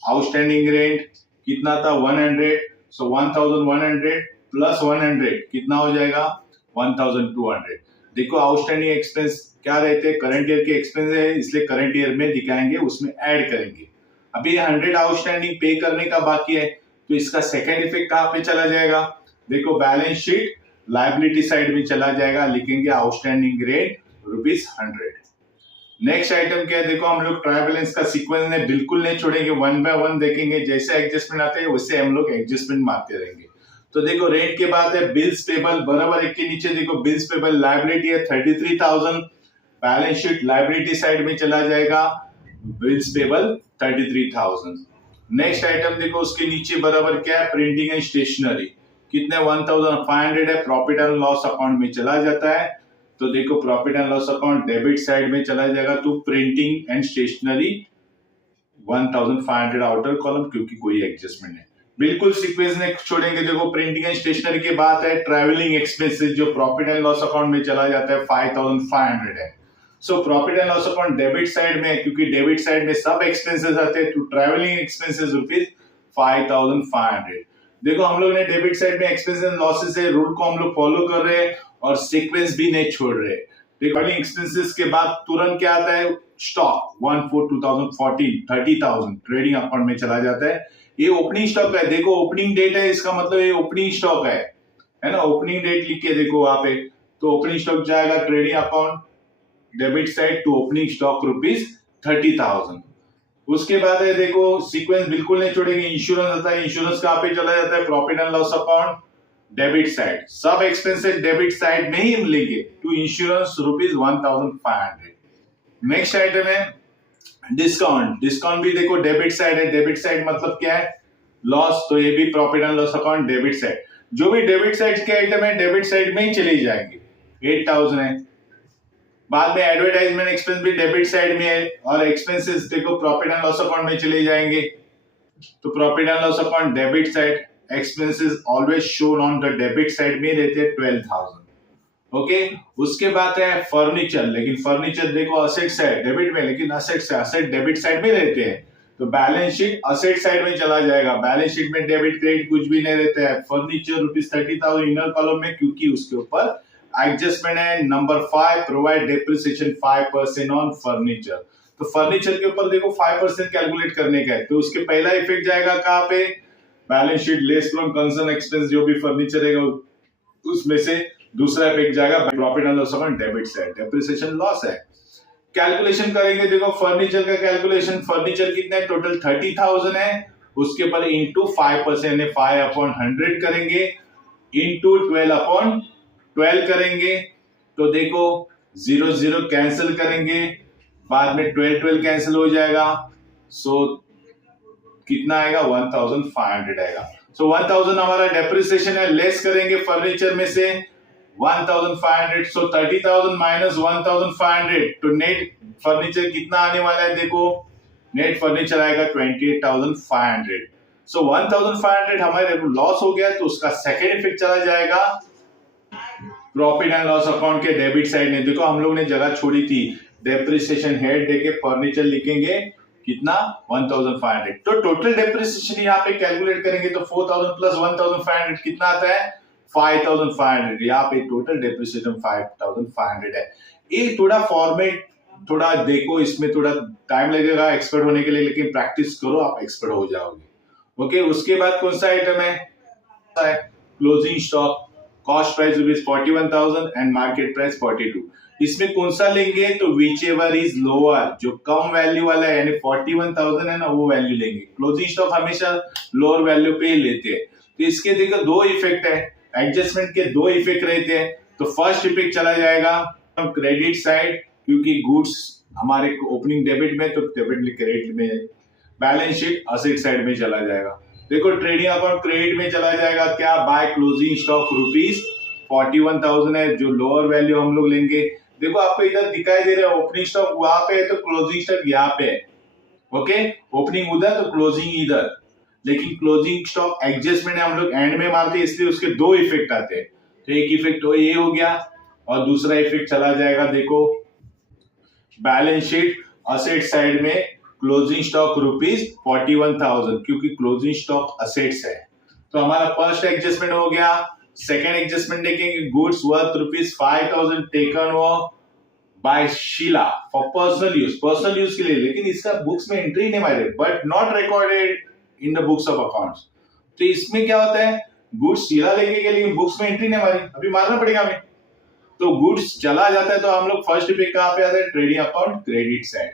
आउटस्टैंडिंग रेंट कितना था? 100। सो 1100 प्लस 100 कितना हो जाएगा? 1200। देखो आउटस्टैंडिंग एक्सपेंस क्या रहते हैं? करंट ईयर के एक्सपेंस है, इसलिए करंट ईयर में दिखाएंगे, उसमें ऐड करेंगे। अभी 100 आउटस्टैंडिंग पे करने का बाकी है, तो इसका सेकेंड इफेक्ट कहां पे चला जाएगा? देखो बैलेंस शीट लायबिलिटी साइड में चला जाएगा, लिखेंगे आउटस्टैंडिंग रेट ₹100। नेक्स्ट आइटम क्या है? देखो हम लोग ट्रायल बैलेंस का सीक्वेंस ने बिल्कुल नहीं छोड़ेंगे, वन बाय वन देखेंगे, जैसे एडजस्टमेंट आते हैं वैसे हम लोग एडजस्टमेंट मारते रहेंगे। तो देखो रेट के बाद है बिल्स पेबल, बराबर एक के नीचे देखो बिल्स पेबल लायबिलिटी है 33,000, बैलेंस शीट लायबिलिटी साइड में चला जाएगा बिल्स पेबल 33,000। नेक्स्ट आइटम देखो उसके नीचे बराबर क्या है? प्रिंटिंग एंड स्टेशनरी कितने? 1500 है, प्रॉफिट एंड लॉस अकाउंट में चला जाता है। तो देखो profit and loss account debit side में चला जाएगा, तो printing and stationery 1500 outer column, क्योंकि कोई एडजस्टमेंट है। बिल्कुल सीक्वेंस ने छोड़ेंगे। देखो प्रिंटिंग एंड स्टेशनरी के बाद है ट्रैवलिंग एक्सपेंसेस, जो प्रॉफिट एंड लॉस अकाउंट में चला जाता है 5500 है। So profit and loss account debit side में, क्योंकि डेबिट साइड में सब एक्सपेंसेस आते हैं, तो ट्रैवलिंग एक्सपेंसेस ₹5500। देखो हम लोग ने डेबिट साइड में एक्सपेंसेस एंड लॉसेस है, रूल को हम लोग फॉलो कर रहे हैं और सीक्वेंस भी नहीं छोड़ रहे। रिकॉर्डिंग एक्सपेंसेस के बाद तुरंत क्या आता है? स्टॉक 1/4/2014 30,000 ट्रेडिंग अकाउंट में चला जाता है। ये ओपनिंग स्टॉक है, देखो ओपनिंग डेट है, इसका मतलब ये ओपनिंग स्टॉक है ना? ओपनिंग डेट लिख के देखो वहां पे, तो ओपनिंग स्टॉक जाएगा trading account debit side to opening stock ₹30,000। उसके बाद है देखो सीक्वेंस बिल्कुल नहीं छोड़ेंगे, इंश्योरेंस आता है, इंश्योरेंस कहां पे चला जाता है? Profit and loss account debit side, सब एक्सपेंसेस डेबिट साइड में ही मिलेंगे, टू इंश्योरेंस ₹1500। नेक्स्ट आइटम है डिस्काउंट। डिस्काउंट भी देखो डेबिट साइड है, डेबिट साइड मतलब क्या है? लॉस, तो ये भी profit and loss account debit side. जो भी डेबिट साइड के आइटम है डेबिट साइड में ही चले जाएंगे, 8000 है। बाद में एडवर्टाइजमेंट एक्सपेंस भी डेबिट साइड में है, और एक्सपेंसेस देखो प्रॉफिट एंड लॉस अकाउंट में चले जाएंगे, तो profit and loss account debit side, expenses always shown on the debit side में रहते हैं 12,000। ओके, उसके बाद है फर्नीचर, लेकिन फर्नीचर देखो असेट्स है डेबिट में, लेकिन असेट डेबिट साइड में रहते हैं, तो बैलेंस शीट असेट साइड में चला जाएगा। बैलेंस शीट में डेबिट क्रेडिट कुछ भी नहीं रहता है। फर्नीचर ₹30,000 इनर कॉलम में, क्योंकि उसके ऊपर एडजस्टमेंट है। Number 5 provide depreciation 5% on furniture. तो फर्नीचर के ऊपर देखो 5% कैलकुलेट करने का है, तो उसके पहला इफेक्ट जाएगा कहां पे? Balance sheet less from concern expense, जो भी फर्नीचर है उसमें से दूसरा इफेक्ट जाएगा profit and loss account debit side, depreciation loss है। कैलकुलेशन करेंगे, देखो फर्नीचर का कैलकुलेशन, फर्नीचर कितना है? टोटल 30,000 है, उसके ऊपर इंटू 5% है, 5/100 करेंगे, इंटू 12/12 करेंगे, तो देखो 0 कैंसिल करेंगे, बाद में 12 कैंसिल हो जाएगा, सो कितना आएगा? 1500 आएगा। सो 1000 हमारा डेप्रिसिएशन है, लेस करेंगे फर्नीचर में से 1500, सो 30,000 माइनस 1500, तो नेट फर्नीचर कितना आने वाला है? देखो नेट फर्नीचर आएगा 28,500। सो 1500 हमारे लॉस हो गया, तो उसका सेकेंड इफेक्ट चला जाएगा प्रॉफिट एंड लॉस अकाउंट के डेबिट साइड में। देखो हम लोग ने जगह छोड़ी थी, डेप्रिसिएशन हेड देके फर्नीचर लिखेंगे कितना? 1500। तो टोटल डेप्रिसिएशन यहाँ पे कैलकुलेट करेंगे, तो 4000 प्लस 1500 कितना आता है? 5500। यहाँ पे टोटल डेप्रिसिएशन 5500 है। ये थोड़ा फॉर्मेट थोड़ा देखो, इसमें थोड़ा टाइम लगेगा एक्सपर्ट होने के लिए, लेकिन प्रैक्टिस करो आप एक्सपर्ट हो जाओगे। ओके, उसके बाद कौन सा आइटम है? Closing stock, cost price ₹41,000 and market price 42। इसमें कौन सा लेंगे, तो विच एवर इज लोअर, जो कम वैल्यू वाला है यानी 41,000 है ना, वो वैल्यू लेंगे। क्लोजिंग स्टॉक हमेशा लोअर वैल्यू पे ही लेते हैं। तो इसके देखो दो इफेक्ट है, एडजस्टमेंट के दो इफेक्ट रहते हैं। तो फर्स्ट इफेक्ट चला जाएगा क्रेडिट साइड, क्योंकि गुड्स हमारे ओपनिंग डेबिट में, तो डेबिट क्रेडिट में, बैलेंस शीट असेट साइड में चला जाएगा। देखो ट्रेडिंग अकाउंट क्रेडिट में चला जाएगा, क्या, बाय क्लोजिंग स्टॉक रुपीज 41,000 है, जो लोअर वैल्यू हम लोग लेंगे। देखो आपको इधर दिखाई दे रहा है ओपनिंग स्टॉक वहां पे है, तो क्लोजिंग स्टॉक यहाँ पे है। ओके, ओपनिंग उधर तो क्लोजिंग इधर, लेकिन क्लोजिंग स्टॉक एडजस्टमेंट हम लोग एंड में मारते हैं, इसलिए उसके दो इफेक्ट आते हैं। तो एक इफेक्ट तो ये हो गया, और दूसरा इफेक्ट चला जाएगा देखो बैलेंस शीट असेट साइड में, क्लोजिंग स्टॉक रुपीज 41,000, क्योंकि क्लोजिंग स्टॉक असेट्स है। तो हमारा फर्स्ट एडजस्टमेंट हो गया। सेकेंड एडजस्टमेंट देखेंगे, गुड्स वर्थ रुपीज 5,000 टेकन वो by Sheela for personal use के लिए, लेकिन इसका बुक्स में एंट्री नहीं मारे, but not recorded in the books of accounts. तो इसमें क्या होता है, गुड्स शीला लेके गए लेकिन बुक्स में एंट्री नहीं मारी, अभी मारना पड़ेगा हमें। तो गुड्स चला जाता है, तो हम लोग फर्स्ट पे कहां पे आते हैं, ट्रेडिंग अकाउंट क्रेडिट साइड।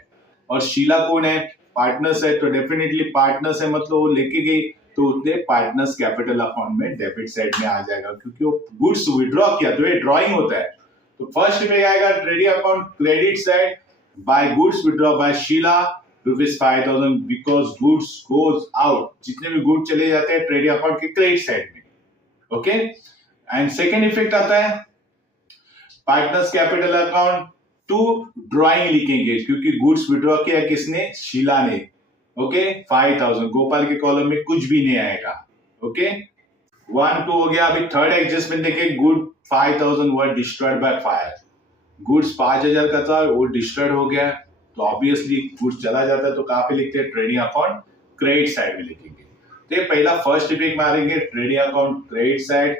और शीला कौन है, पार्टनर्स है, तो डेफिनेटली पार्टनर्स है, मतलब वो लेके गई, तो उसने पार्टनर्स कैपिटल अकाउंट में डेबिट साइड में आ जाएगा, क्योंकि वो गुड्स विड्रॉ किया, तो ये ड्रॉइंग होता है। तो फर्स्ट पे आएगा trading account credit side, by goods withdraw by Sheela rupees 5,000, because goods goes out, जितने भी गुड्स चले जाते हैं ट्रेडिंग अकाउंट के क्रेडिट साइड में। ओके, एंड सेकेंड इफेक्ट आता है partners capital account to drawing लिखेंगे, क्योंकि गुड्स विड्रॉ किया किसने, शीला ने। ओके, 5,000, गोपाल के कॉलम में कुछ भी नहीं आएगा। ओके, 1 2 हो गया। अभी थर्ड एडजस्टमेंट देखे, good 5,000 were destroyed by fire, goods 5,000 का था, वो डिस्ट्रॉयड हो गया, तो ऑब्वियसली गुड्स चला जाता है, तो कहां पे लिखते हैं, ट्रेडिंग अकाउंट क्रेडिट साइड में लिखेंगे। तो ये पहला फर्स्ट इफेक्ट मारेंगे, trading account credit side,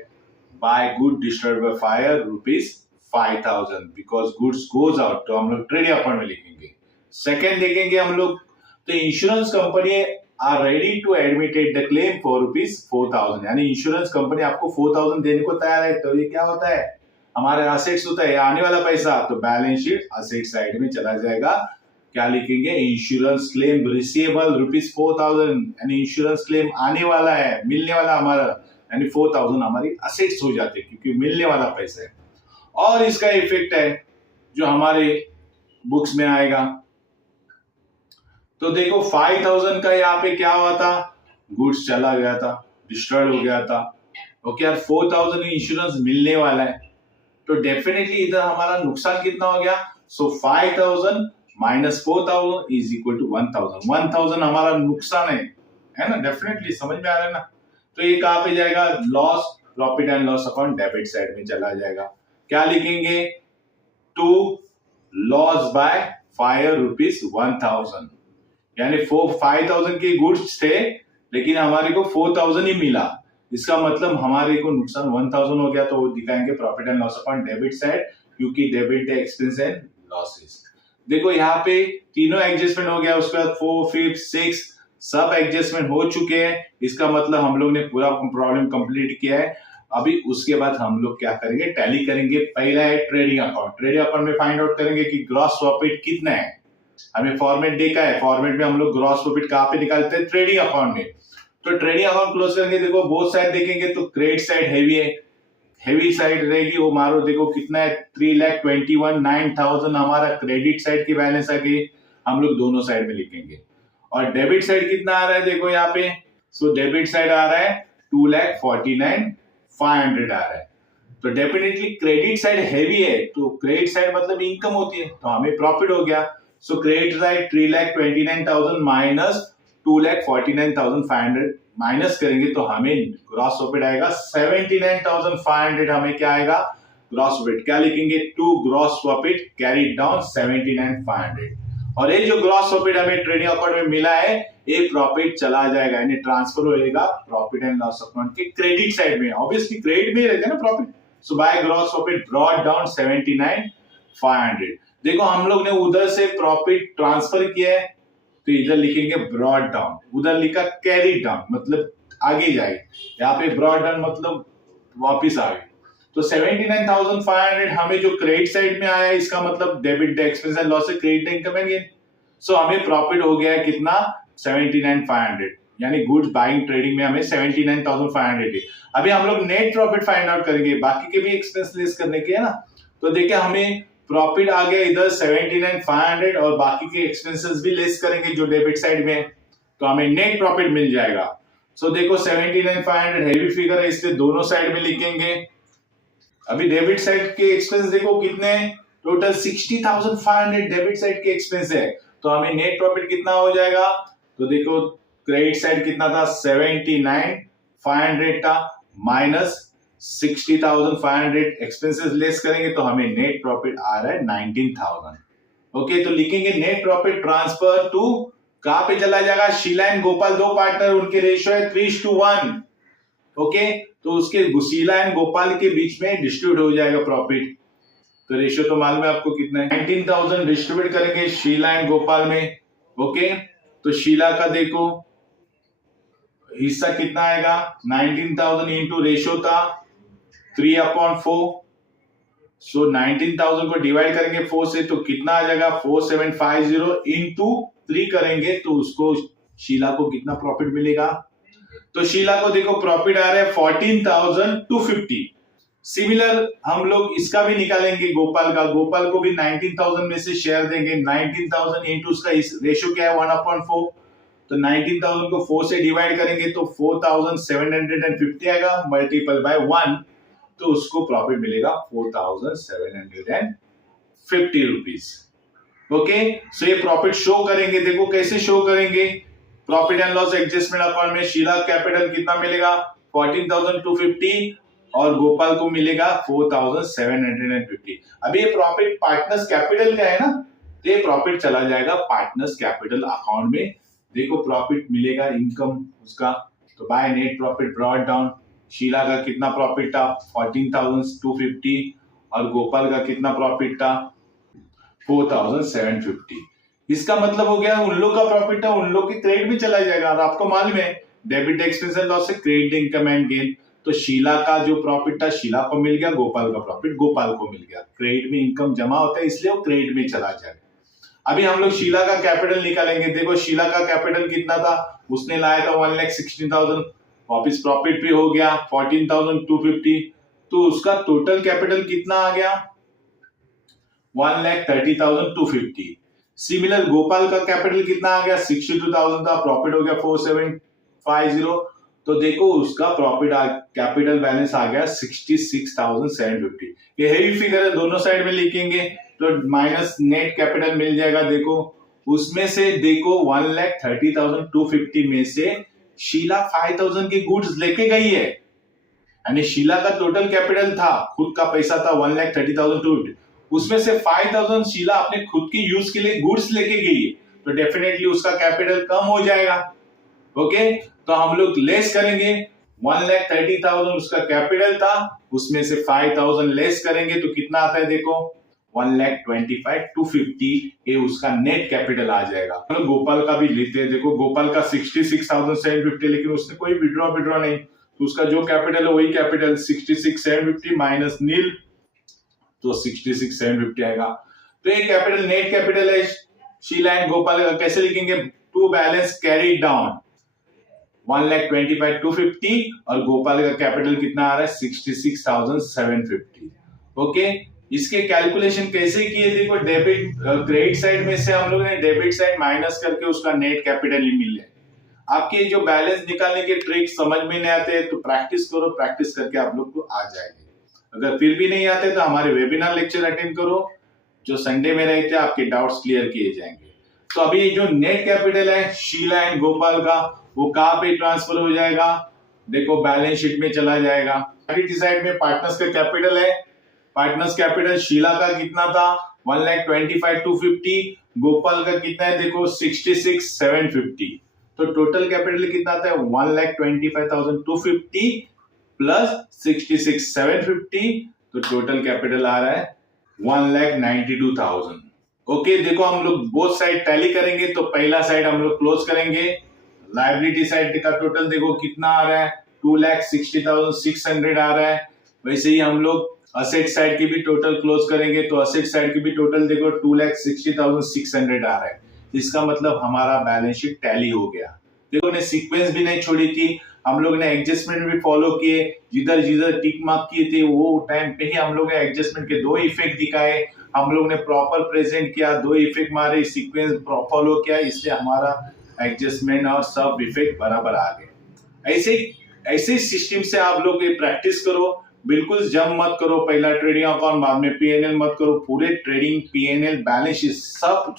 by good destroyed by fire rupees 5,000, because goods goes out, तो हम लोग ट्रेडिंग अकाउंट में लिखेंगे। सेकेंड देखेंगे हम लोग, तो insurance company are ready to admitted the claim for rupees 4,000, यानी इंश्योरेंस कंपनी आपको 4,000 देने को तैयार है, तो ये क्या होता है, हमारे असेट्स होता है, आने वाला पैसा, तो बैलेंस शीट असेट साइड में चला जाएगा। क्या लिखेंगे, इंश्योरेंस क्लेम रिसीवेबल रुपीज 4,000, यानी इंश्योरेंस क्लेम आने वाला है, मिलने वाला हमारा, यानी 4,000 हमारी असेट्स हो जाते हैं, क्योंकि मिलने वाला पैसा है। और इसका इफेक्ट है जो हमारे बुक्स में आएगा, तो देखो 5,000 का यहाँ पे क्या हुआ था, गुड्स चला गया था, डिस्ट्रॉयड हो गया था। ओके यार, 4,000 इंश्योरेंस मिलने वाला है, तो डेफिनेटली इधर हमारा नुकसान कितना हो गया, सो 5,000 माइनस 4,000 इज इक्वल टू 1,000। 1,000 हमारा नुकसान है ना, डेफिनेटली समझ में आ रहा है ना। तो ये कहां पे जाएगा, loss, profit and loss account debit side में चला जाएगा। क्या लिखेंगे, to loss by fire rupees 1,000, यानी 5,000 के गुड्स थे, लेकिन हमारे को 4,000 ही मिला, इसका मतलब हमारे को नुकसान 1,000 हो गया, तो वो दिखाएंगे profit and loss account debit side, क्योंकि डेबिट है एक्सपेंस एंड लॉसेस। देखो यहाँ पे तीनों एडजस्टमेंट हो गया, उसके बाद 4 5 6 सब एडजस्टमेंट हो चुके हैं, इसका मतलब हम लोग ने पूरा प्रॉब्लम कंप्लीट किया है। अभी उसके बाद हम लोग क्या करेंगे, टैली करेंगे। पहला है ट्रेडिंग अकाउंट, ट्रेडिंग अकाउंट में फाइंड आउट करेंगे कि ग्रॉस प्रॉफिट कितना है, हमें फॉर्मेट देखा है, फॉर्मेट में हम लोग ग्रॉस प्रॉफिट कहां पे निकालते हैं, ट्रेडिंग अकाउंट में। तो ट्रेडिंग अकाउंट क्लोज करेंगे, देखो बोथ साइड देखेंगे, तो क्रेडिट साइड हैवी है, हैवी साइड रहेगी, वो मारो देखो कितना है, 3,21,9,000 हमारा क्रेडिट साइड की बैलेंस आ गई, हम लोग दोनों साइड में लिखेंगे। और डेबिट साइड कितना आ रहा है, देखो यहाँ पे, सो डेबिट साइड आ रहा है 2,49,500 आ रहा है। तो डेफिनेटली क्रेडिट साइड हैवी है, तो क्रेडिट साइड मतलब इनकम होती है, तो हमें प्रॉफिट हो गया। सो क्रेडिट साइड 3,29,000 माइनस 2,49,500 माइनस करेंगे, तो हमें ग्रॉस प्रॉफिट आएगा 79,500, हमें क्या आएगा, ग्रॉस प्रॉफिट। क्या लिखेंगे, to gross profit carried down 79,500, और ये जो ग्रॉस प्रॉफिट हमें ट्रेडिंग अकाउंट में मिला है, ये प्रॉफिट चला जाएगा, यानी ट्रांसफर होएगा प्रॉफिट एंड लॉस अकाउंट के क्रेडिट साइड में, ऑब्वियसली क्रेडिट में ही रहता है ना profit. So by gross profit brought down 79,500। देखो हम लोग ने उधर से प्रॉफिट ट्रांसफर किया है, तो इधर लिखेंगे ब्रॉट डाउन, उधर लिखा कैरी डाउन, मतलब आगे जाए, यहाँ पे ब्रॉट डाउन मतलब वापिस आ गए। तो 79,500 हमें जो क्रेडिट साइड में आया, इसका मतलब debit the expense and loss से credit the income and gain. So हमें प्रॉफिट हो गया है कितना, 79,500, यानी गुड्स बाइंग ट्रेडिंग में हमें 79,500 है। अभी हम लोग नेट प्रॉफिट फाइंड आउट करेंगे, बाकी के भी एक्सपेंस लेस करने के है ना। तो देखिए हमें प्रॉफिट आ गया इधर 79,500 और बाकी के एक्सपेंसेस भी लेस करेंगे जो डेबिट साइड में है, तो हमें नेट प्रॉफिट मिल जाएगा। सो देखो 79,500 हैवी फिगर है, इसलिए दोनों साइड में लिखेंगे। अभी डेबिट साइड के एक्सपेंस देखो कितने, टोटल 60,500 डेबिट साइड के एक्सपेंस है, तो हमें नेट प्रॉफिट कितना हो जाएगा। तो देखो क्रेडिट साइड कितना था, 79,500 था, माइनस 60,500 एक्सपेंसेस लेस करेंगे तो हमें नेट प्रॉफिट आ रहा है 19,000। ओके, तो लिखेंगे नेट प्रॉफिट ट्रांसफर टू, कहां पे चला जाएगा, शीला एंड गोपाल दो पार्टनर, उनके रेशियो है 3:1। ओके, तो उसके शीला एंड गोपाल के बीच में डिस्ट्रीब्यूट हो जाएगा प्रॉफिट। तो रेशियो तो मालूम है आपको कितना है, 19,000 डिस्ट्रीब्यूट करेंगे शीला एंड गोपाल में। ओके, तो शीला का देखो हिस्सा कितना आएगा, 19,000 इंटू रेशियो था 3/4। सो 19,000 को डिवाइड करेंगे 4 से तो कितना आ जाएगा, 4750 इंटू 3 करेंगे तो उसको शीला को कितना प्रॉफिट मिलेगा। तो शीला को देखो प्रॉफिट आ रहा है 14,250। सिमिलर हम लोग इसका भी निकालेंगे गोपाल का, गोपाल को भी 19,000 में से शेयर देंगे, 19,000 इंटू उसका रेशियो क्या है 1/4। तो 19,000 को 4 से डिवाइड करेंगे तो 4,750 आएगा, मल्टीपल बाय 1 तो उसको प्रॉफिट मिलेगा 4,750 रुपीज। ओके, सो ये प्रॉफिट शो करेंगे, देखो कैसे शो करेंगे, profit and loss adjustment account में शीला कैपिटल कितना मिलेगा 14,250 और गोपाल को मिलेगा 4,750। अभी ये प्रॉफिट पार्टनर्स कैपिटल का है ना, तो ये प्रॉफिट चला जाएगा पार्टनर्स कैपिटल अकाउंट में। देखो प्रॉफिट मिलेगा इनकम उसका, तो by net profit brought down, Sheela का कितना प्रॉफिट था 14,250 और गोपाल का कितना प्रॉफिट था 4,750। इसका मतलब हो गया उन लोग का प्रॉफिट था, उन लोग की क्रेडिट भी चला जाएगा। और आपको मालूम है डेबिट एक्सपेंस एंड लॉस से क्रेडिट इनकम एंड गेन, तो शीला का जो प्रॉफिट था शीला को मिल गया, गोपाल का प्रॉफिट गोपाल को मिल गया। क्रेडिट में इनकम जमा होता है इसलिए वो क्रेडिट में चला जाएगा। अभी हम लोग शीला का कैपिटल निकालेंगे, देखो शीला का कैपिटल कितना था, उसने लाया था 1,16,000, वापिस प्रॉफिट भी हो गया 14,250, तो उसका टोटल कैपिटल कितना आ गया 1,30,250। सिमिलर गोपाल का कैपिटल कितना आ गया 62,000 था, प्रॉफिट हो गया 4,750, तो देखो उसका प्रॉफिट कैपिटल बैलेंस आ गया 66,750। ये हेवी फिगर है, दोनों साइड में लिखेंगे तो माइनस नेट कैपिटल मिल जाएगा। देखो उसमें से देखो 1,30,250 में से शीला 5,000 की गुड्स लेके गई है, यानी शीला का टोटल कैपिटल था, खुद का पैसा था 1,30,250, उसमें से 5,000 शीला अपने खुद की यूज के लिए गुड्स लेके गई है, तो डेफिनेटली उसका कैपिटल कम हो जाएगा। ओके, तो हम लोग लेस करेंगे, 1,30,000 उसका कैपिटल था, उसमें से 5,000 लेस करेंगे तो कितना आता है देखो 1,25,250, ये उसका नेट कैपिटल आ जाएगा। हम लोग गोपाल का भी लेते हैं, देखो गोपाल का 66,750, लेकिन उसने कोई विड्रॉ नहीं, तो उसका जो कैपिटल है वही कैपिटल 66,750 माइनस नील, तो 66,750 आएगा। तो ये कैपिटल नेट कैपिटल है शीला एंड गोपाल का। कैसे लिखेंगे, टू बैलेंस कैरी डाउन 1,25,250 और गोपाल का कैपिटल कितना आ रहा है 66,750। ओके, इसके कैलकुलेशन कैसे किए, देखो डेबिट क्रेडिट साइड में से हम लोग ने डेबिट साइड माइनस करके उसका नेट कैपिटल ही मिल है। आपके जो बैलेंस निकालने के ट्रिक समझ में नहीं आते तो प्रैक्टिस करो, प्रैक्टिस करके आप लोग को आ जाएंगे। अगर फिर भी नहीं आते तो हमारे वेबिनार लेक्चर अटेंड करो जो संडे में रहते हैं, आपके डाउट्स क्लियर किए जाएंगे। तो अभी जो नेट कैपिटल है शीला एंड गोपाल का वो कहाँ पे ट्रांसफर हो जाएगा, देखो बैलेंस शीट में चला जाएगा। साइड में पार्टनर्स का कैपिटल है, पार्टनर्स कैपिटल शीला का कितना था 1,25,250, गोपाल का कितना है देखो 66,750, तो टोटल कैपिटल कितना आता है 1,25,250 प्लस 66,750, तो टोटल कैपिटल आ रहा है 1,92,000। ओके, देखो हम लोग बोथ साइड टैली करेंगे, तो पहला साइड हम लोग क्लोज करेंगे, लायबिलिटी साइड का टोटल देखो कितना आ रहा है 2,60,600 आ रहा है, वैसे ही हम लोग असेट साइड की भी टोटल क्लोज करेंगे तो असेट साइड की भी टोटल देखो 2,60,600 आ रहा है। इसका मतलब हमारा बैलेंस शीट टैली हो गया। देखो ने सीक्वेंस भी नहीं छोड़ी थी, हम लोग ने एडजस्टमेंट भी फॉलो किए, जिधर जिधर टिक मार्क किए थे वो टाइम पे ही हम लोग ने एडजस्टमेंट के 2 इफेक्ट दिखाए, हम लोग ने प्रॉपर प्रेजेंट किया, 2 इफेक्ट मारे, सीक्वेंस फॉलो किया, इसलिए हमारा एडजस्टमेंट और सब इफेक्ट बराबर आ गए। ऐसे सिस्टम से आप लोग ये प्रैक्टिस करो, बिल्कुल जम मत करो, पहला ट्रेडिंग अकाउंट बाद में पीएनएल मत करो, पूरे ट्रेडिंग पीएनएल बैलेंस शीट सब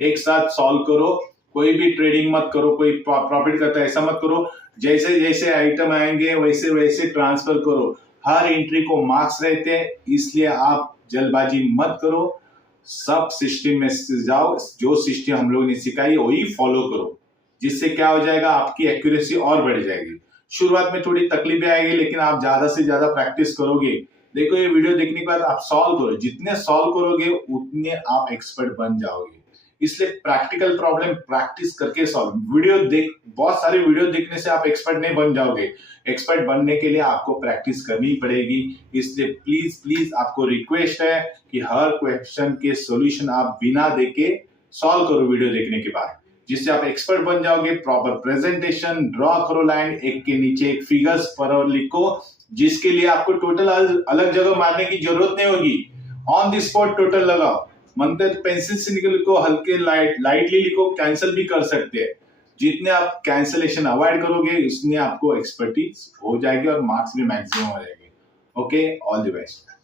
एक साथ सॉल्व करो। कोई भी ट्रेडिंग मत करो, कोई प्रॉफिट करता है ऐसा मत करो, जैसे जैसे आइटम आएंगे वैसे वैसे ट्रांसफर करो। हर एंट्री को मार्क्स रहते हैं, इसलिए आप जल्दबाजी मत करो, सब सिस्टम में जाओ, जो सिस्टम हम लोग ने सिखाई वही फॉलो करो, जिससे क्या हो जाएगा आपकी एक्यूरेसी और बढ़ जाएगी। शुरुआत में थोड़ी तकलीफें आएगी, लेकिन आप ज्यादा से ज्यादा प्रैक्टिस करोगे। देखो ये वीडियो देखने के बाद आप सॉल्व करो, जितने सॉल्व करोगे उतने आप एक्सपर्ट बन जाओगे। इसलिए प्रैक्टिकल प्रॉब्लम प्रैक्टिस करके सॉल्व, वीडियो देख, बहुत सारे वीडियो देखने से आप एक्सपर्ट नहीं बन जाओगे। एक्सपर्ट बनने के लिए आपको प्रैक्टिस करनी पड़ेगी। इसलिए प्लीज प्लीज आपको रिक्वेस्ट है कि हर क्वेश्चन के सॉल्यूशन आप बिना देके सॉल्व करो वीडियो देखने के बाद, जिससे आप एक्सपर्ट बन जाओगे। प्रॉपर प्रेजेंटेशन ड्रॉ करो, लाइन एक के नीचे एक फिगर्स पर लिखो, जिसके लिए आपको टोटल अलग जगह मारने की जरूरत नहीं होगी, ऑन द स्पॉट टोटल लगाओ। मंत्र पेंसिल से लिखो, हल्के लाइटली लिखो, कैंसिल भी कर सकते हैं। जितने आप कैंसिलेशन अवॉइड करोगे उतने आपको एक्सपर्टीज हो जाएगी और मार्क्स भी मैक्सिमम हो जाएंगे। Okay, all the best.